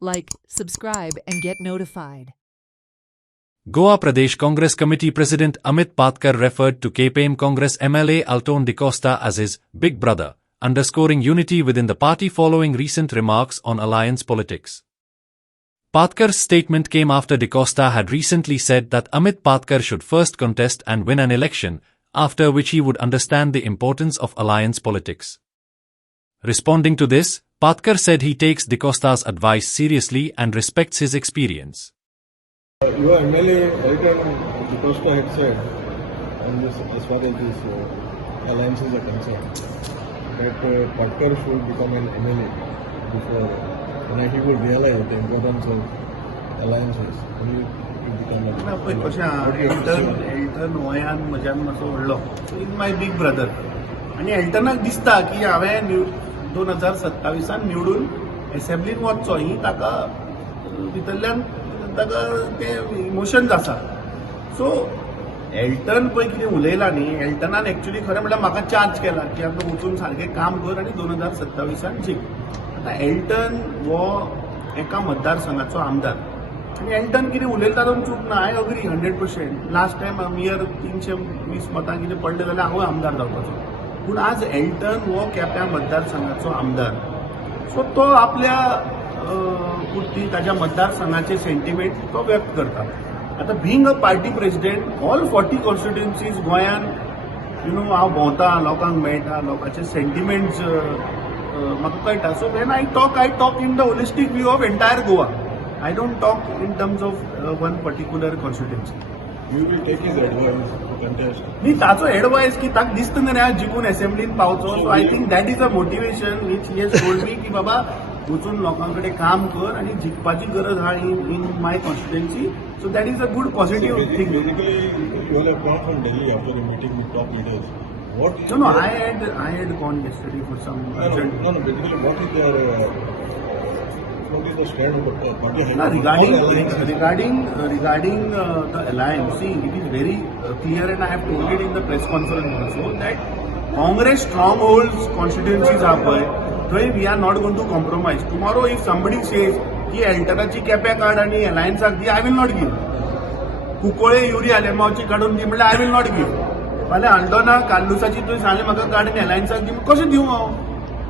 Like, subscribe, and get notified. Goa Pradesh Congress Committee President Amit Patkar referred to KPM Congress MLA Alton DeCosta as his big brother, underscoring unity within the party following recent remarks on alliance politics. Patkar's statement came after DeCosta had recently said that Amit Patkar should first contest and win an election, after which he would understand the importance of alliance politics. Responding to this, Patkar said he takes DeCosta's advice seriously and respects his experience. Your MLA, Alton DeCosta had said, and this, as far as these alliances are concerned, that Patkar should become an MLA before, and he would realize the importance of alliances. When he become Elton वयान म्हज्यान मातसो व्हडलो is my बीग brother आनी एल्टनाक दिसता की हांवें 2027 निवडून एसेंब्लीन वचचो ही ताका भितरल्यान ताका ते इमोशन्स आसा. सो एल्टन पळय कितें उलयला न्ही, एल्टनान एक्चुअली खरें म्हणल्यार म्हाका चार्ज केला की आतां वचून सारकें काम कर आनी 2027 जीक. आतां एल्टन हो एका मतदारसंघाचो आमदार आनी एल्टन कितें उलयता तातूंत चूक ना. I agree 100%. Last time near 320 मतां कितें पडलें जाल्यार हांवूय आमदार जावपाचो. पूण आज एल्टन हो केप्यां मतदारसंघाचो आमदार. सो तो आपल्या पुरती ताच्या मतदारसंघाचे सेंटिमेंट तो व्यक्त करता. आतां being a party president all 40 constituencies गोंयान हांव भोंवता, लोकांक मेळटा, लोकांचे सेंटिमेंट्स म्हाका कळटा. So when I talk in the holistic view of entire Goa. I don't talk in terms of one particular constituency. You will take his advice to contest. न्ही ताचो एडवायस की ताका दिसता न्ही हांव जिखून एसेंब्लीन पावचो. So I think that is a motivation which he has told me की बाबा वचून लोकां कडेन काम कर आनी जिखपाची गरज आहा in my constituency. So that is a good positive thing. Basically, you will have gone from Delhi after a meeting with top leaders. What is No, I had gone yesterday for some urgent. No, basically, what is the stand of the party? Regarding the alliance, see, it is very clear, and I have told it in the press conference also, that Congress strongholds constituencies are there. We are not going to compromise. Tomorrow, if somebody says ki Eltanachi केप्या card आणि alliance दी, I will not give. कुकोळे युरी आलेमावची काढून दी म्हणल्यार I will not give. फाल्यां आल्दोना काल्लुसाची तुवें सांगलें म्हाका कार्ड आनी alliance दी कशें दिवं हांव?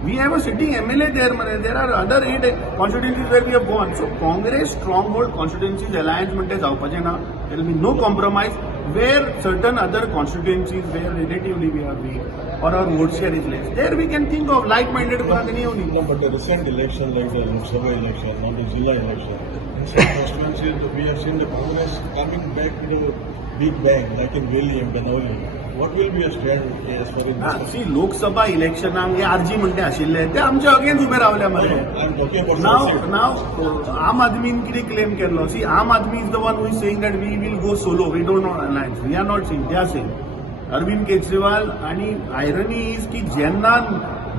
We have a sitting MLA there, man. There are other 8 constituencies where we have gone. So Congress stronghold constituencies alliance mente जावपाचें ना. There will be no compromise. Where certain other constituencies where relatively we are weak or our vote share is less, there we can think of like-minded कोणाकनी येवनी. No, but the recent election, like the Lok Sabha election, not the Zilla election, in some constituencies we have seen the Congress coming back with a big bang, like in Valley and Benoli. What will be a stand as far as this? See, Lok Sabha इलेक्शनाक हे आरजी म्हणटे आशिल्ले ते आमच्या against ube रावल्या मरे. I'm talking about Now, आम आदमीन कितें क्लेम केल्लो? See, आम आदमी is the one who is saying that we will go solo, we don't want alliance. We are not saying, they are saying. Arvind Kejriwal आणि आयरनी इज की जेन्ना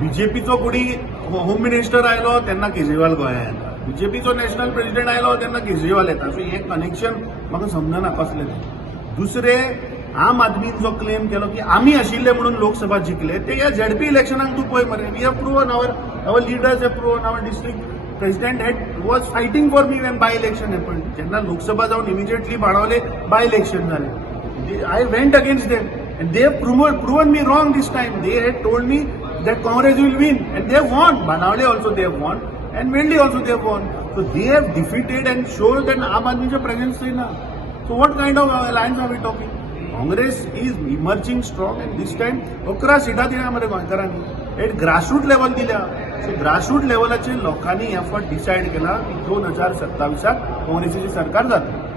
बीजेपीचो कोणी होम मिनिस्टर आयलो तेन्ना केजरीवाल गोंयांत, बीजेपीचो नॅशनल प्रेसिडेंट आयलो तेन्ना केजरीवाल येता. सो हें कनेक्शन म्हाका समजना कसलें तें. दुसरें, आम आदमीन जो क्लेम केलो की आमी आशिल्ले म्हणून लोकसभा जिखले, ते ह्या झेडपी इलेक्शनाक तूं पळय मरे. We have proven our leaders have proven, our district president was fighting for me when by election happen. जेन्ना लोकसभा जावन इमिजिएटली बाणावले बाय इलेक्शन जालें, I went against them and they have proven me wrong this time. They had told me that Congress will win and they have won. Banawale also they have won and Veldi also they have won. So they have defeated and showed that Aam Aadmi's presence is now. So what kind of alliance are we talking? Congress is emerging strong and this time 11 सीटा दिल्या मरे गोंयकारांनी. Eight grassroot level दिल्या. सो grassroot लेवलाचेर लोकांनी effort decide केला की 2027 काँग्रेसीची सरकार जाता.